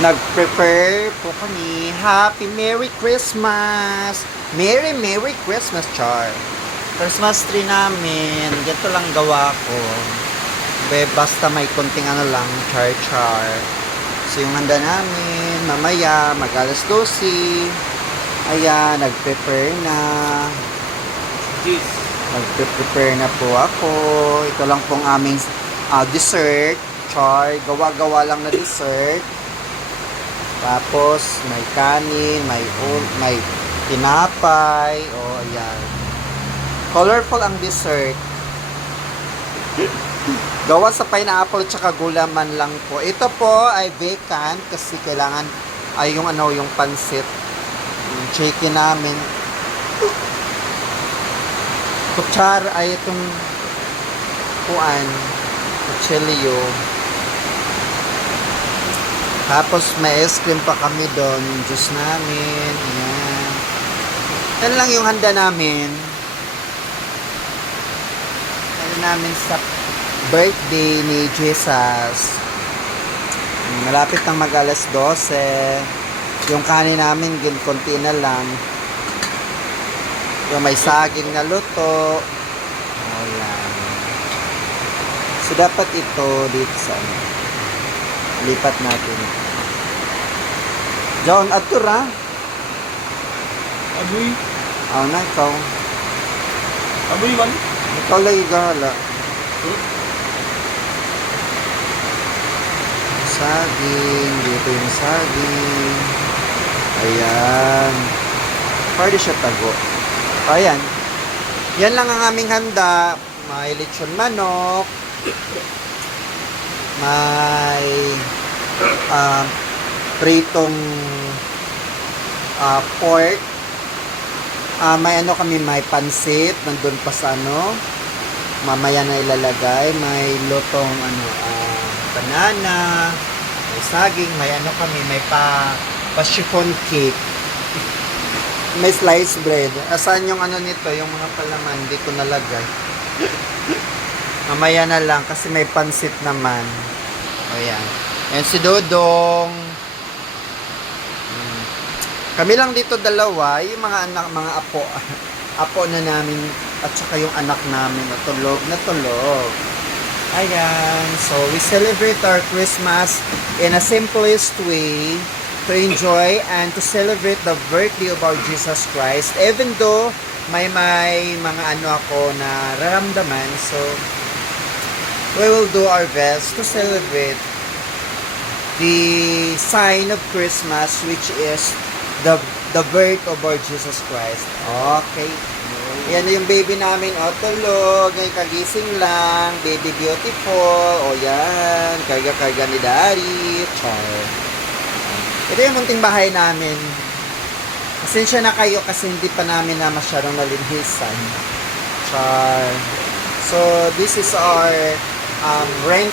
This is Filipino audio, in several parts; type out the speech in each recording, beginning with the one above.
Nag-prepare po kami. Happy Merry Christmas! Merry Christmas, Char. Christmas tree namin. Ganito lang gawa ko. Basta may konting ano lang, char. So yung handa namin, mamaya, mag-alas 12. Ayan, nag-prepare na. Nag-prepare na po ako. Ito lang pong aming dessert. Char, gawa-gawa lang na dessert. Tapos, may kanin, may tinapay, ayan. Colorful ang dessert. Gawa sa pineapple tsaka gulaman lang po. Ito po ay vacant kasi kailangan ay yung pansit. Yung chicken namin. Kutsara ay itong kutsilyo. Tapos may ice cream pa kami doon, juice namin, ayan. Yan lang yung handa namin. Handa namin sa birthday ni Jesus. Malapit nang mag-alas 12. Yung kanin namin, konti na lang. Yung may saging na luto. Ayan. So dapat ito dito sa lipat natin. John, atur ha? Aboy. Na, ikaw. Aboy man. Ikaw lang igahala. Saging. Dito yung saging. Ayan. Pwede siya tago. Ayan. Yan lang ang aming handa. May lechon manok. May pritong pork. May pansit nandun pa sa mamaya na ilalagay. May lutong banana, may saging, may may pa chiffon cake. May sliced bread. Asan yung nito, yung mga palaman, hindi ko nalagay. Mamaya na lang kasi may pansit naman. Ayan. Ayan si Dodong. Kami lang dito dalawa, yung mga anak, mga apo. Apo na namin at saka yung anak namin na tulog. Ayan. So we celebrate our Christmas in a simplest way to enjoy and to celebrate the birthday of our Jesus Christ. Even though may mga ako na nararamdaman, so we will do our best to celebrate the sign of Christmas, which is the birth of our Jesus Christ. Okay. Yan yung baby namin. Tulog. Ngayon kagising lang. Baby beautiful. Yan. Karga-karga ni Daddy. Char. Ito yung munting bahay namin. Pasensya na kayo kasi hindi pa namin na masyadong malinhisan. Char. So, this is our rent.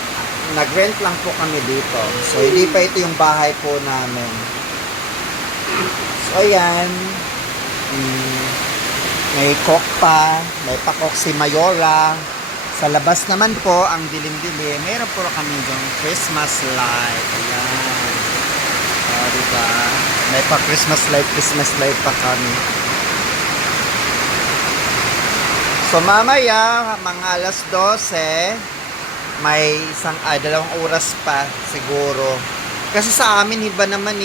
Nag-rent lang po kami dito. So, hindi pa ito yung bahay po namin. So, ayan. May cook pa. May pakok si Mayora. Sa labas naman po, ang dilim-dilim. Meron po kami yung Christmas light. Ayan. Diba? May pa Christmas light pa kami. So, mamaya, mga alas 12, may dalawang oras pa siguro. Kasi sa amin iba naman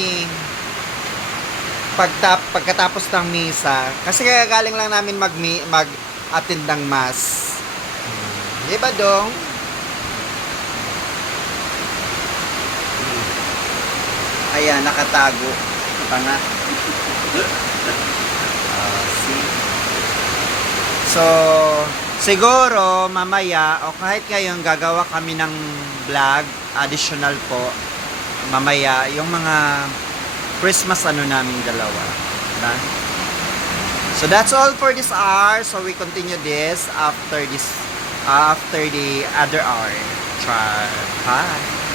pagkatapos ng misa. Kasi kaya galing lang namin mag-attend ng mass. Di ba dong? Ayan, nakatago. Ito nga. See? So, siguro, mamaya, o kahit ngayon, gagawa kami ng vlog, additional po, mamaya, yung mga Christmas namin dalawa. Diba? So, that's all for this hour. So, we continue this after the other hour. Bye.